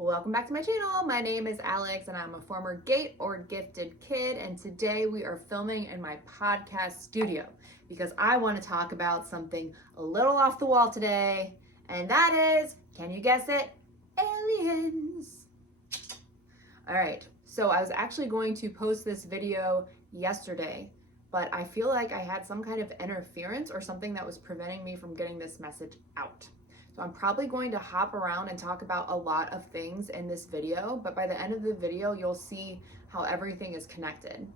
Welcome back to my channel. My name is Alex and I'm a former gate or gifted kid, and today we are filming in my podcast studio because I want to talk about something a little off the wall today, and that is, can you guess it? Aliens. All right, so I was actually going to post this video yesterday, but I feel like I had some kind of interference or something that was preventing me from getting this message out. So I'm probably going to hop around and talk about a lot of things in this video, but by the end of the video, you'll see how everything is connected.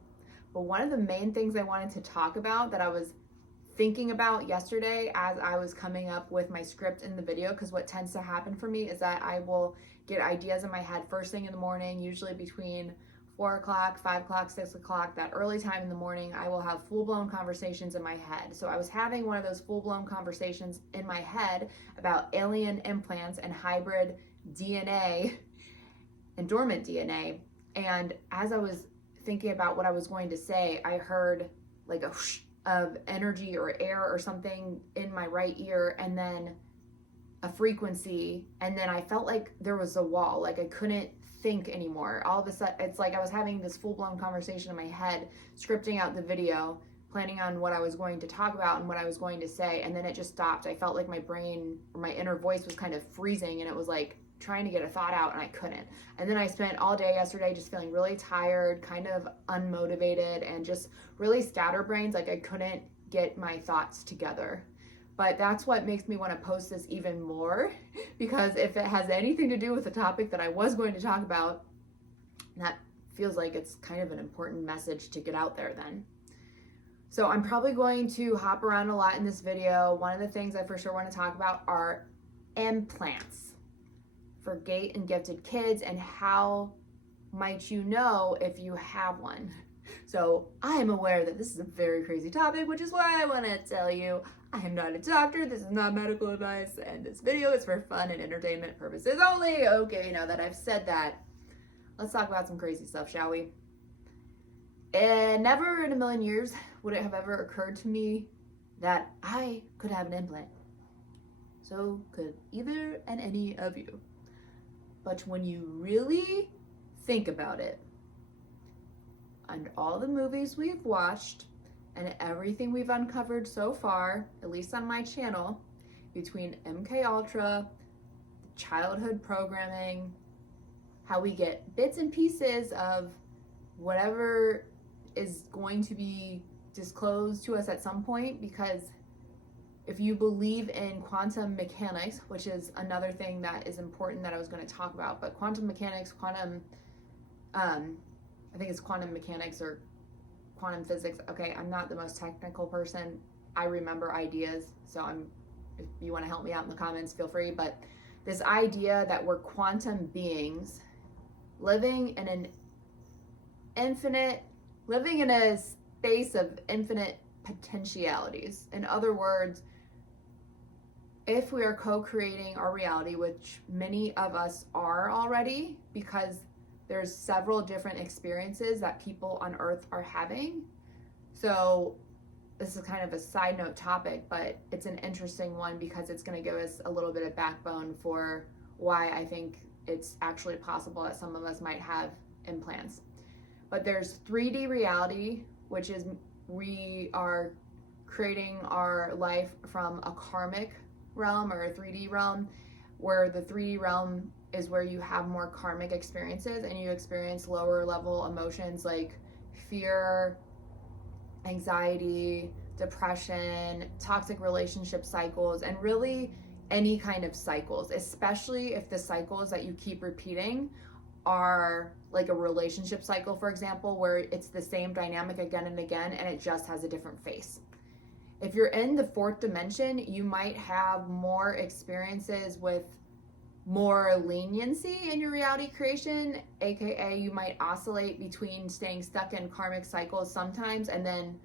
But one of the main things I wanted to talk about that I was thinking about yesterday as I was coming up with my script in the video, because what tends to happen for me is that I will get ideas in my head first thing in the morning, usually between 4 o'clock, 5 o'clock, 6 o'clock, that early time in the morning, I will have full-blown conversations in my head. So I was having one of those full-blown conversations in my head about alien implants and hybrid DNA and dormant DNA. And as I was thinking about what I was going to say, I heard like a whoosh of energy or air or something in my right ear, and then a frequency, and then I felt like there was a wall, like I couldn't think anymore. All of a sudden, it's like I was having this full-blown conversation in my head, scripting out the video, planning on what I was going to talk about and what I was going to say, and then it just stopped. I felt like my brain, or my inner voice, was kind of freezing, and it was like trying to get a thought out, and I couldn't. And then I spent all day yesterday just feeling really tired, kind of unmotivated, and just really scatterbrained, like I couldn't get my thoughts together. But that's what makes me want to post this even more, because if it has anything to do with the topic that I was going to talk about, that feels like it's kind of an important message to get out there then. So I'm probably going to hop around a lot in this video. One of the things I for sure want to talk about are implants for gate and gifted kids, and how might you know if you have one. So I am aware that this is a very crazy topic, which is why I want to tell you I am not a doctor, this is not medical advice, and this video is for fun and entertainment purposes only. Okay, now that I've said that, let's talk about some crazy stuff, shall we? And never in a million years would it have ever occurred to me that I could have an implant. So could either and any of you. But when you really think about it, and all the movies we've watched and everything we've uncovered so far, at least on my channel, between MK Ultra, childhood programming, how we get bits and pieces of whatever is going to be disclosed to us at some point, because if you believe in quantum mechanics, which is another thing that is important that I was going to talk about, but quantum mechanics, I think it's quantum mechanics or quantum physics. Okay, I'm not the most technical person. I remember ideas, so if you want to help me out in the comments, feel free. But this idea that we're quantum beings living in a space of infinite potentialities. In other words, if we are co-creating our reality, which many of us are already, because there's several different experiences that people on Earth are having. So this is kind of a side note topic, but it's an interesting one because it's going to give us a little bit of backbone for why I think it's actually possible that some of us might have implants. But there's 3D reality, which is we are creating our life from a karmic realm or a 3D realm, where the 3D realm is where you have more karmic experiences and you experience lower level emotions like fear, anxiety, depression, toxic relationship cycles, and really any kind of cycles, especially if the cycles that you keep repeating are like a relationship cycle, for example, where it's the same dynamic again and again and it just has a different face. If you're in the 4th dimension, you might have more experiences with more leniency in your reality creation, aka you might oscillate between staying stuck in karmic cycles sometimes and then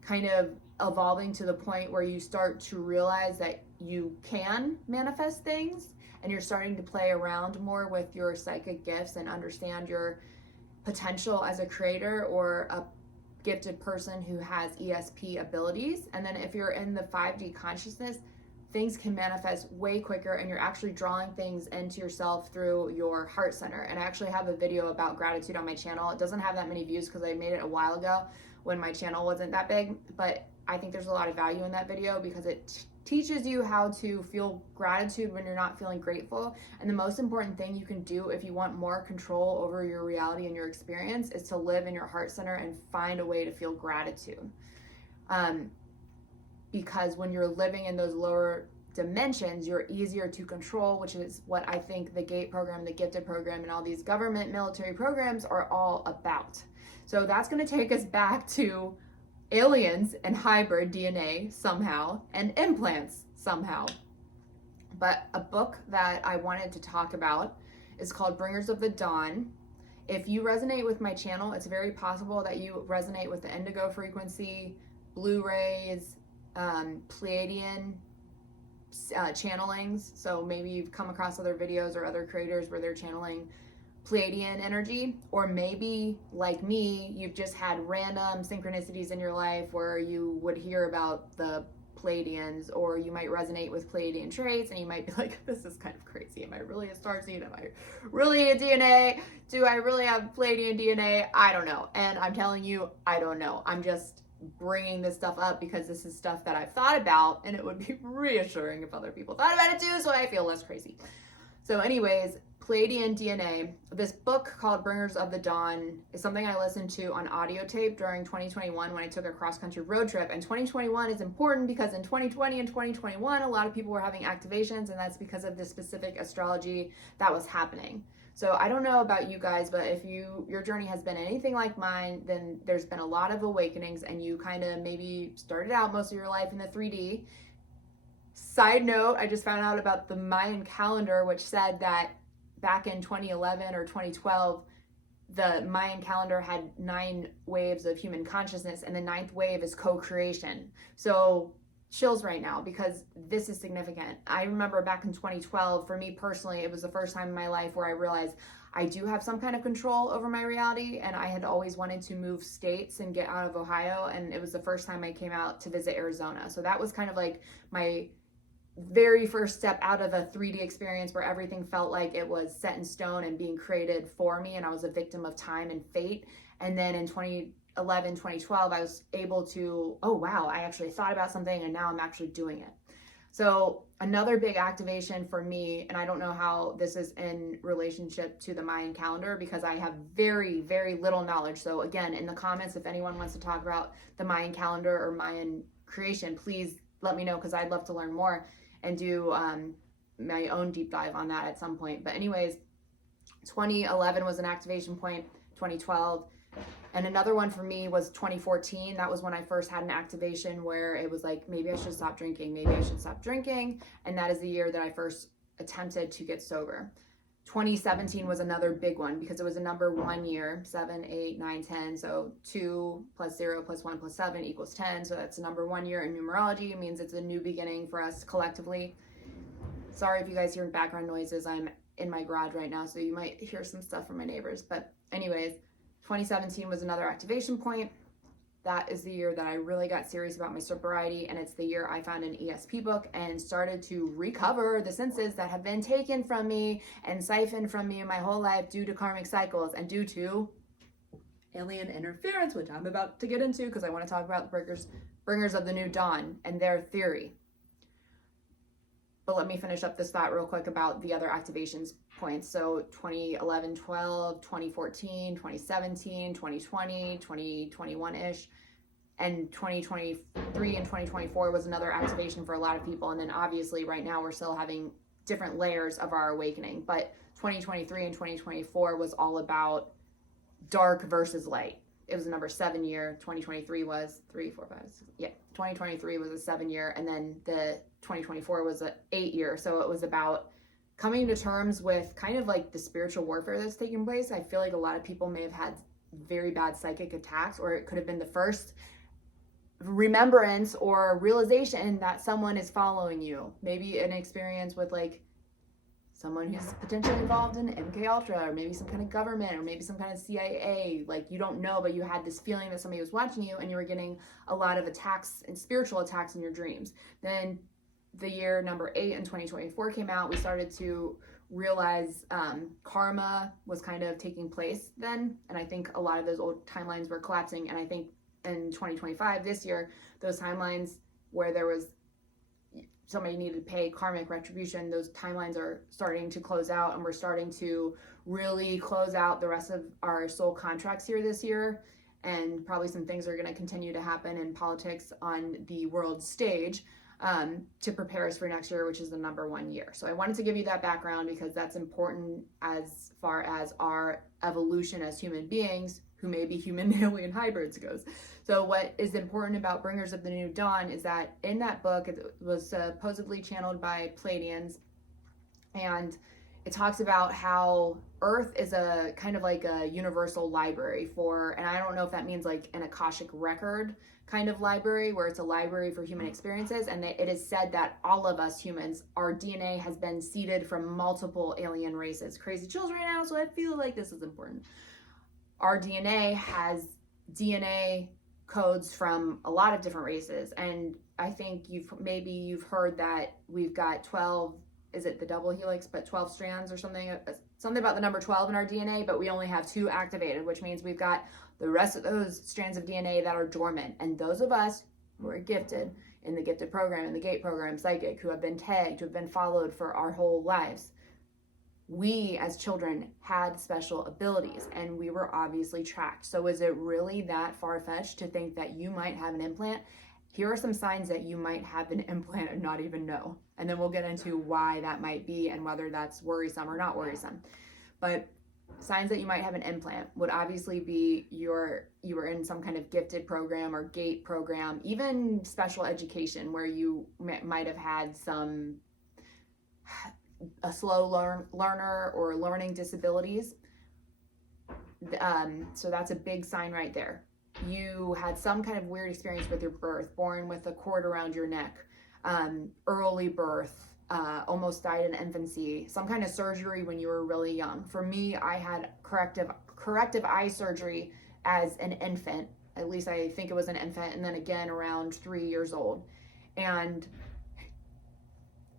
kind of evolving to the point where you start to realize that you can manifest things and you're starting to play around more with your psychic gifts and understand your potential as a creator or a gifted person who has ESP abilities. And then if you're in the 5D consciousness, things can manifest way quicker, and you're actually drawing things into yourself through your heart center. And I actually have a video about gratitude on my channel. It doesn't have that many views because I made it a while ago when my channel wasn't that big, but I think there's a lot of value in that video because it teaches you how to feel gratitude when you're not feeling grateful. And the most important thing you can do if you want more control over your reality and your experience is to live in your heart center and find a way to feel gratitude. Because when you're living in those lower dimensions, you're easier to control, which is what I think the GATE program, the Gifted program, and all these government military programs are all about. So that's going to take us back to aliens and hybrid DNA somehow, and implants somehow. But a book that I wanted to talk about is called Bringers of the Dawn. If you resonate with my channel, it's very possible that you resonate with the Indigo frequency, blue rays, Pleiadian channelings. So maybe you've come across other videos or other creators where they're channeling Pleiadian energy, or maybe like me, you've just had random synchronicities in your life where you would hear about the Pleiadians, or you might resonate with Pleiadian traits and you might be like, this is kind of crazy. Am I really a starseed? Am I really a DNA? Do I really have Pleiadian DNA? I don't know. And I'm telling you, I don't know. I'm just bringing this stuff up because this is stuff that I've thought about, and it would be reassuring if other people thought about it too, so I feel less crazy. So anyways, Pleiadian DNA, this book called Bringers of the Dawn is something I listened to on audio tape during 2021 when I took a cross-country road trip. And 2021 is important because in 2020 and 2021, a lot of people were having activations, and that's because of the specific astrology that was happening. So I don't know about you guys, but if your journey has been anything like mine, then there's been a lot of awakenings, and you kind of maybe started out most of your life in the 3D. Side note, I just found out about the Mayan calendar, which said that back in 2011 or 2012, the Mayan calendar had 9 waves of human consciousness, and the 9th wave is co-creation. So chills right now because this is significant. I remember back in 2012, for me personally, it was the first time in my life where I realized I do have some kind of control over my reality, and I had always wanted to move states and get out of Ohio, and it was the first time I came out to visit Arizona. So that was kind of like my very first step out of a 3D experience where everything felt like it was set in stone and being created for me, and I was a victim of time and fate. And then in 2011, 2012, I was able to, oh wow, I actually thought about something and now I'm actually doing it. So another big activation for me, and I don't know how this is in relationship to the Mayan calendar because I have very, very little knowledge. So again, in the comments, if anyone wants to talk about the Mayan calendar or Mayan creation, please let me know because I'd love to learn more and do my own deep dive on that at some point. But anyways, 2011 was an activation point, 2012. And another one for me was 2014. That was when I first had an activation where it was like, maybe I should stop drinking. Maybe I should stop drinking. And that is the year that I first attempted to get sober. 2017 was another big one because it was a number 1 year, 7, 8, 9, 10. So 2 plus 0 plus 1 plus 7 equals 10. So that's a number 1 year in numerology. It means it's a new beginning for us collectively. Sorry if you guys hear background noises. I'm in my garage right now, so you might hear some stuff from my neighbors. But anyways, 2017 was another activation point. That is the year that I really got serious about my sobriety, and it's the year I found an ESP book and started to recover the senses that have been taken from me and siphoned from me in my whole life due to karmic cycles and due to alien interference, which I'm about to get into because I want to talk about the bringers of the new dawn and their theory. But let me finish up this thought real quick about the other activations points. So 2011, 12, 2014, 2017, 2020, 2021-ish, and 2023 and 2024 was another activation for a lot of people. And then obviously right now we're still having different layers of our awakening. But 2023 and 2024 was all about dark versus light. It was a number 7 year. 2023 was 3, 4, 5, 6. Yeah, 2023 was a 7 year, and then the 2024 was an 8 year. So it was about coming to terms with kind of like the spiritual warfare that's taking place. I feel like a lot of people may have had very bad psychic attacks, or it could have been the first remembrance or realization that someone is following you. Maybe an experience with like someone who's potentially involved in MK Ultra, or maybe some kind of government, or maybe some kind of CIA. Like, you don't know, but you had this feeling that somebody was watching you, and you were getting a lot of attacks and spiritual attacks in your dreams. Then the year number 8 in 2024 came out, we started to realize karma was kind of taking place then. And I think a lot of those old timelines were collapsing. And I think in 2025, this year, those timelines where there was somebody needed to pay karmic retribution, those timelines are starting to close out, and we're starting to really close out the rest of our soul contracts here this year. And probably some things are going to continue to happen in politics on the world stage to prepare us for next year, which is the number 1 year. So I wanted to give you that background because that's important as far as our evolution as human beings who may be human alien hybrids goes. So what is important about Bringers of the New Dawn is that in that book, it was supposedly channeled by Pleiadians, and it talks about how Earth is a kind of like a universal library for, and I don't know if that means like an Akashic record kind of library where it's a library for human experiences, and it is said that all of us humans, our DNA has been seeded from multiple alien races. Crazy chills right now, so I feel like this is important. Our DNA has DNA codes from a lot of different races, and I think you've heard that we've got 12, is it the double helix, but 12 strands or something about the number 12 in our DNA, but we only have 2 activated, which means we've got the rest of those strands of DNA that are dormant. And those of us who are gifted in the gifted program, in the gate program, psychic, who have been tagged, who have been followed for our whole lives, we as children had special abilities, and we were obviously tracked. So is it really that far-fetched to think that you might have an implant? Here are some signs that you might have an implant and not even know. And then we'll get into why that might be and whether that's worrisome or not worrisome. But signs that you might have an implant would obviously be you were in some kind of gifted program or gate program, even special education where you might have had a slow learner or learning disabilities. So that's a big sign right there. You had some kind of weird experience with your birth, born with a cord around your neck, early birth, almost died in infancy, some kind of surgery when you were really young. For me, I had corrective eye surgery as an infant. At least I think it was an infant, and then again around 3 years old. And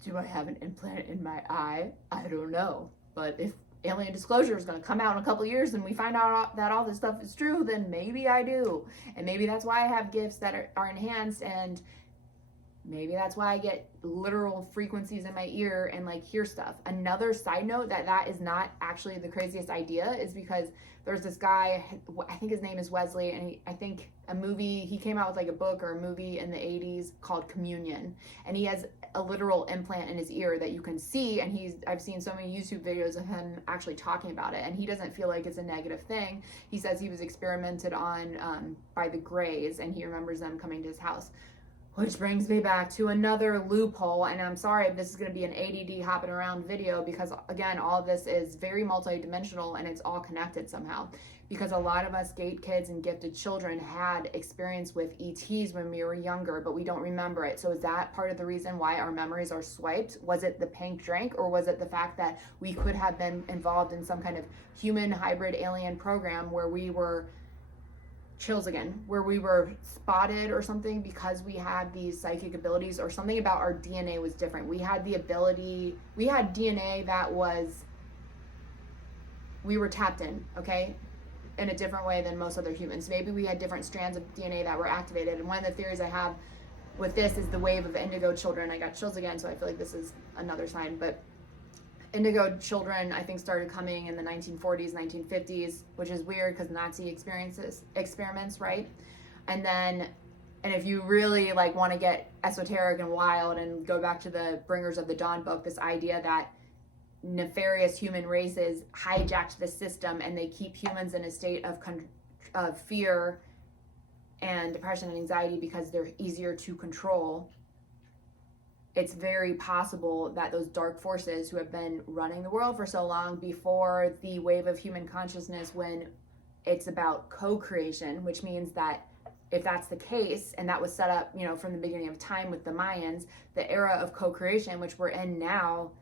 do I have an implant in my eye? I don't know. But if Alien Disclosure is going to come out in a couple of years and we find out that all this stuff is true, then maybe I do. And maybe that's why I have gifts that are enhanced, and maybe that's why I get literal frequencies in my ear and like hear stuff. Another side note that is not actually the craziest idea is because there's this guy, I think his name is Wesley, and I think he came out with like a book or a movie in the 80s called Communion, and he has a literal implant in his ear that you can see, and I've seen so many YouTube videos of him actually talking about it, and he doesn't feel like it's a negative thing. He says he was experimented on by the Greys, and he remembers them coming to his house. Which brings me back to another loophole, and I'm sorry if this is going to be an ADD hopping around video, because again, all of this is very multidimensional and it's all connected somehow. Because a lot of us gate kids and gifted children had experience with ETs when we were younger, but we don't remember it. So is that part of the reason why our memories are swiped? Was it the pink drink, or was it the fact that we could have been involved in some kind of human hybrid alien program where we were where we were spotted or something because we had these psychic abilities, or something about our DNA was different? We had DNA that we were tapped in, okay, in a different way than most other humans. Maybe we had different strands of DNA that were activated. And one of the theories I have with this is the wave of indigo children. I got chills again, so I feel like this is another sign, but indigo children, I think, started coming in the 1940s, 1950s, which is weird because Nazi experiments, right? And if you really like want to get esoteric and wild and go back to the Bringers of the Dawn book, this idea that nefarious human races hijacked the system and they keep humans in a state of fear and depression and anxiety because they're easier to control. It's very possible that those dark forces who have been running the world for so long, before the wave of human consciousness, when it's about co-creation, which means that if that's the case, and that was set up, from the beginning of time with the Mayans, the era of co-creation, which we're in now,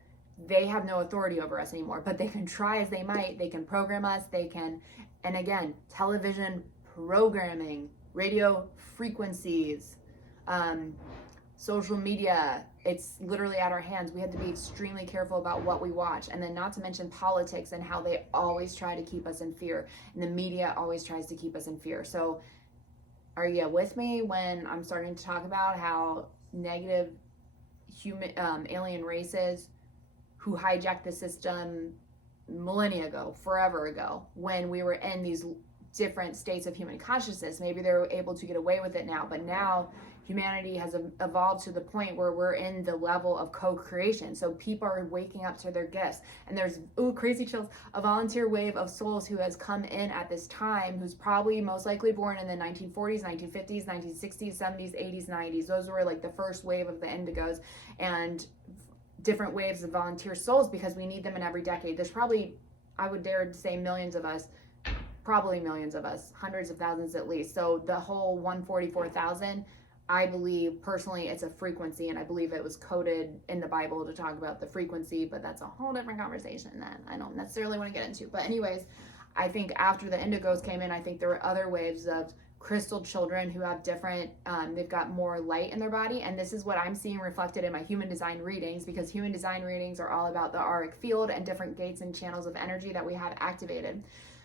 they have no authority over us anymore, but they can try as they might. They can program us, and again, television programming, radio frequencies, social media, it's literally at our hands. We have to be extremely careful about what we watch. And then not to mention politics and how they always try to keep us in fear. And the media always tries to keep us in fear. So are you with me when I'm starting to talk about how negative human alien races who hijacked the system millennia ago, forever ago, when we were in these different states of human consciousness, maybe they're able to get away with it now, but now humanity has evolved to the point where we're in the level of co-creation. So people are waking up to their gifts, and there's, ooh, crazy chills, a volunteer wave of souls who has come in at this time, who's probably most likely born in the 1940s, 1950s, 1960s, 70s, 80s, 90s. Those were like the first wave of the Indigos, and different waves of volunteer souls, because we need them in every decade. There's probably, I would dare to say, millions of us, probably millions of us, hundreds of thousands at least. So the whole 144,000, I believe personally it's a frequency, and I believe it was coded in the Bible to talk about the frequency, but that's a whole different conversation that I don't necessarily want to get into. But anyways, I think after the Indigos came in, I think there were other waves of crystal children who have different, they've got more light in their body. And this is what I'm seeing reflected in my human design readings, because human design readings are all about the auric field and different gates and channels of energy that we have activated.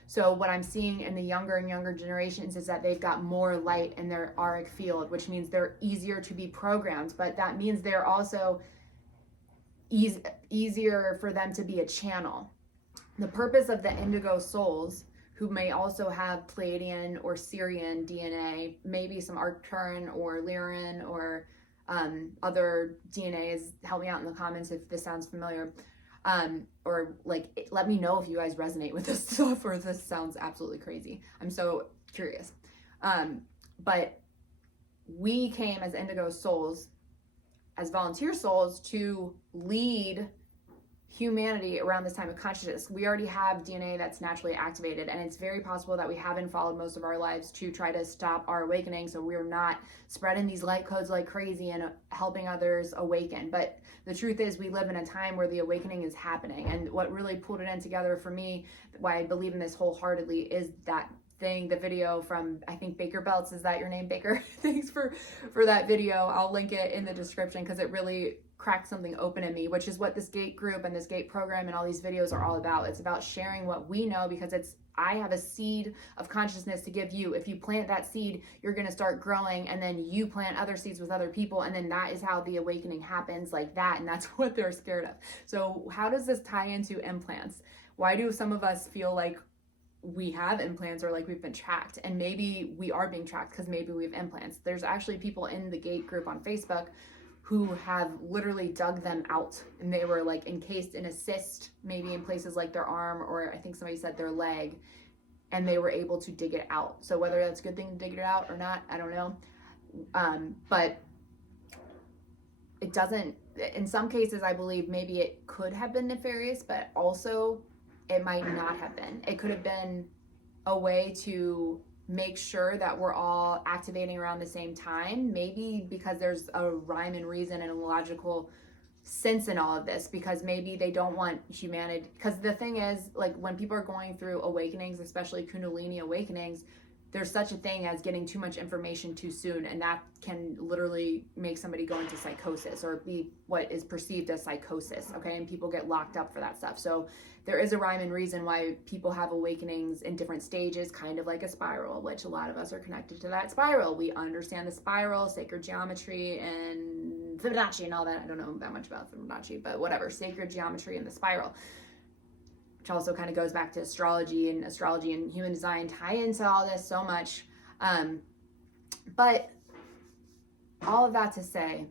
So what I'm seeing in the younger and younger generations is that they've got more light in their auric field, which means they're easier to be programmed, but that means they're also easier for them to be a channel. The purpose of the Indigo souls, who may also have Pleiadian or Syrian DNA, maybe some Arcturus or Lyran or other DNAs, help me out in the comments if this sounds familiar. Or like, let me know if you guys resonate with this stuff or if this sounds absolutely crazy. I'm so curious. But we came as Indigo souls, as volunteer souls, to lead humanity around this time of consciousness. We already have DNA that's naturally activated, and it's very possible that we haven't followed most of our lives to try to stop our awakening, so we're not spreading these light codes like crazy and helping others awaken. But the truth is, we live in a time where the awakening is happening, and what really pulled it in together for me, why I believe in this wholeheartedly, is that thing, the video from, I think, Baker Belts. Is that your name, Baker? Thanks for that video. I'll link it in the description, because it really cracked something open in me, which is what this GATE group and this GATE program and all these videos are all about. It's about sharing what we know, because I have a seed of consciousness to give you. If you plant that seed, you're going to start growing, and then you plant other seeds with other people, and then that is how the awakening happens, like that, and that's what they're scared of. So how does this tie into implants? Why do some of us feel like we have implants, or like we've been tracked? And maybe we are being tracked because maybe we have implants. There's actually people in the GATE group on Facebook who have literally dug them out, and they were like encased in a cyst, maybe in places like their arm, or I think somebody said their leg, and they were able to dig it out. So whether that's a good thing to dig it out or not, I don't know. But it doesn't, in some cases, I believe maybe it could have been nefarious, but also it might not have been. It could have been a way to make sure that we're all activating around the same time, maybe because there's a rhyme and reason and a logical sense in all of this, because maybe they don't want humanity, because the thing is, like, when people are going through awakenings, especially Kundalini awakenings, there's such a thing as getting too much information too soon, and that can literally make somebody go into psychosis, or be what is perceived as psychosis, okay? And people get locked up for that stuff. So there is a rhyme and reason why people have awakenings in different stages, kind of like a spiral, which a lot of us are connected to that spiral. We understand the spiral, sacred geometry, and Fibonacci and all that. I don't know that much about Fibonacci, but whatever, sacred geometry and the spiral, which also kind of goes back to astrology and human design, tie into all this so much. But all of that to say,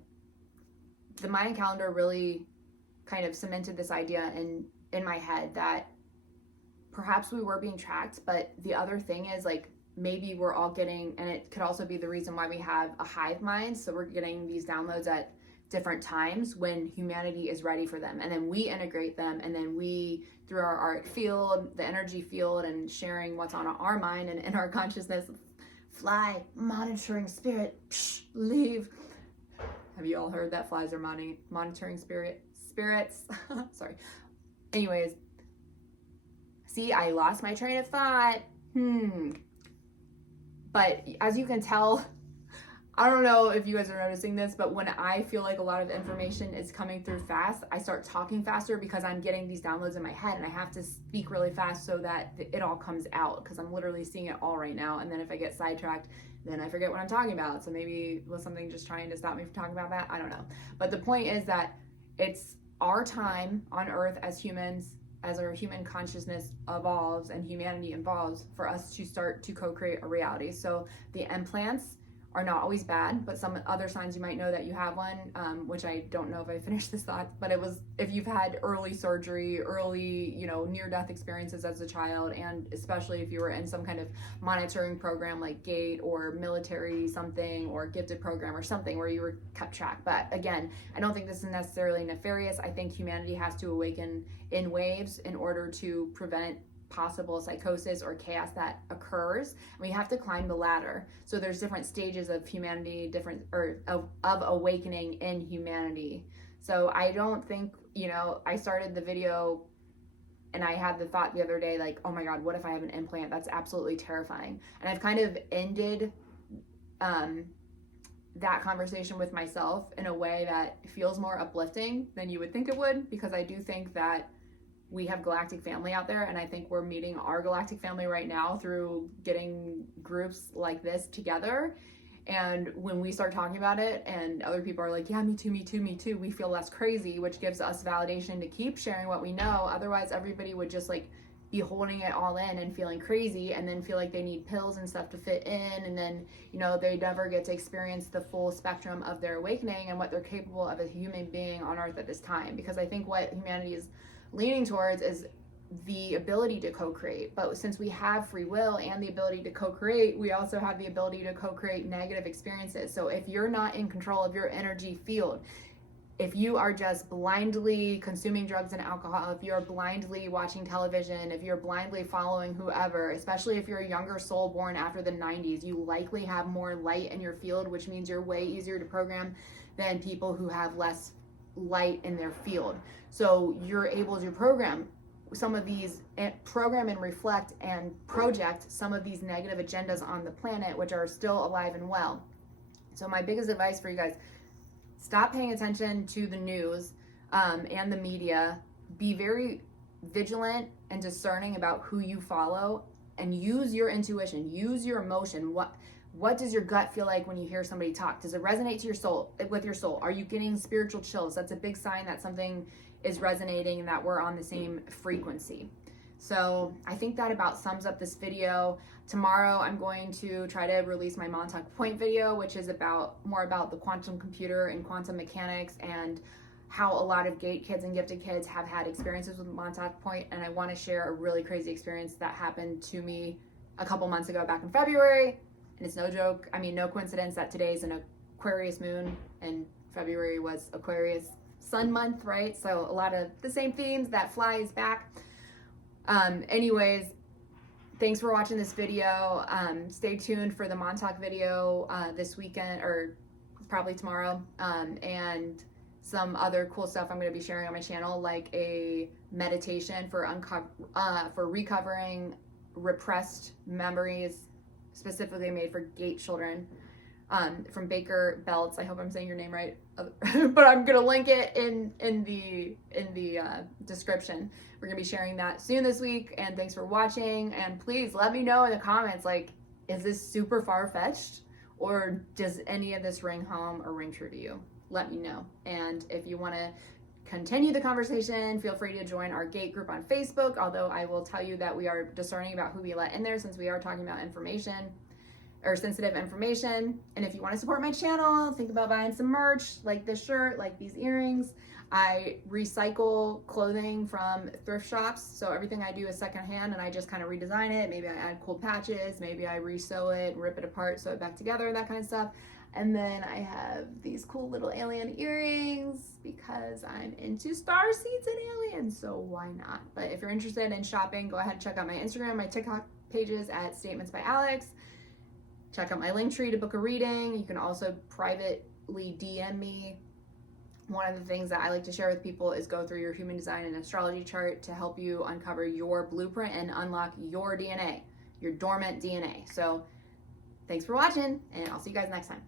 the Mayan calendar really kind of cemented this idea in my head that perhaps we were being tracked. But the other thing is, like, maybe we're all getting, and it could also be the reason why we have a hive mind, so we're getting these downloads at different times when humanity is ready for them, and then we integrate them, and then we, through our auric field, the energy field, and sharing what's on our mind and in our consciousness, fly, monitoring spirit, leave. Have you all heard that flies are monitoring spirits? Sorry. Anyways, see, I lost my train of thought. But as you can tell, I don't know if you guys are noticing this, but when I feel like a lot of information is coming through fast, I start talking faster because I'm getting these downloads in my head and I have to speak really fast so that it all comes out, because I'm literally seeing it all right now. And then if I get sidetracked, then I forget what I'm talking about. So maybe was something just trying to stop me from talking about that? I don't know. But the point is that it's our time on Earth as humans, as our human consciousness evolves and humanity evolves, for us to start to co-create a reality. So the implants are not always bad, but some other signs you might know that you have one, which I don't know if I finished this thought, but it was if you've had early surgery, early, near-death experiences as a child, and especially if you were in some kind of monitoring program like GATE or military something or gifted program or something where you were kept track. But again, I don't think this is necessarily nefarious. I think humanity has to awaken in waves in order to prevent possible psychosis or chaos that occurs. We have to climb the ladder. So there's different stages of humanity, of awakening in humanity. So I don't think, I started the video and I had the thought the other day, like, oh my God, what if I have an implant? That's absolutely terrifying. And I've kind of ended that conversation with myself in a way that feels more uplifting than you would think it would, because I do think that we have galactic family out there, and I think we're meeting our galactic family right now through getting groups like this together. And when we start talking about it and other people are like, yeah, me too, me too, me too, we feel less crazy, which gives us validation to keep sharing what we know. Otherwise, everybody would just like be holding it all in and feeling crazy, and then feel like they need pills and stuff to fit in, and then they never get to experience the full spectrum of their awakening and what they're capable of as a human being on Earth at this time. Because I think what humanity is leaning towards is the ability to co-create. But since we have free will and the ability to co-create, we also have the ability to co-create negative experiences. So if you're not in control of your energy field, if you are just blindly consuming drugs and alcohol, if you're blindly watching television, if you're blindly following whoever, especially if you're a younger soul born after the 90s, you likely have more light in your field, which means you're way easier to program than people who have less light in their field. So you're able to program some of these, program and reflect and project some of these negative agendas on the planet, which are still alive and well. So my biggest advice for you guys, stop paying attention to the news and the media. Be very vigilant and discerning about who you follow, and use your intuition, use your emotion. What does your gut feel like when you hear somebody talk? Does it resonate to your soul, with your soul? Are you getting spiritual chills? That's a big sign that something is resonating and that we're on the same frequency. So I think that about sums up this video. Tomorrow I'm going to try to release my Montauk Point video, which is more about the quantum computer and quantum mechanics, and how a lot of GATE kids and gifted kids have had experiences with Montauk Point. And I want to share a really crazy experience that happened to me a couple months ago back in February. And it's no joke. I mean, no coincidence that today's an Aquarius moon and February was Aquarius sun month, right? So a lot of the same themes. That flies back. Anyways, thanks for watching this video. Stay tuned for the Montauk video this weekend, or probably tomorrow, and some other cool stuff I'm going to be sharing on my channel, like a meditation for recovering repressed memories, specifically made for GATE children, from Baker Belts. I hope I'm saying your name right, but I'm gonna link it in the description. We're gonna be sharing that soon this week. And thanks for watching. And please let me know in the comments, like, is this super far-fetched, or does any of this ring home or ring true to you? Let me know. And if you want to continue the conversation, feel free to join our GATE group on Facebook, although I will tell you that we are discerning about who we let in there, since we are talking about information or sensitive information. And if you want to support my channel, think about buying some merch, like this shirt, like these earrings. I recycle clothing from thrift shops, so everything I do is secondhand, and I just kind of redesign it. Maybe I add cool patches, maybe I resew it, rip it apart, sew it back together, that kind of stuff. And then I have these cool little alien earrings because I'm into starseeds and aliens, so why not? But if you're interested in shopping, go ahead and check out my Instagram, my TikTok pages at Statements by Alex. Check out my link tree to book a reading. You can also privately DM me. One of the things that I like to share with people is go through your human design and astrology chart to help you uncover your blueprint and unlock your DNA, your dormant DNA. So thanks for watching, and I'll see you guys next time.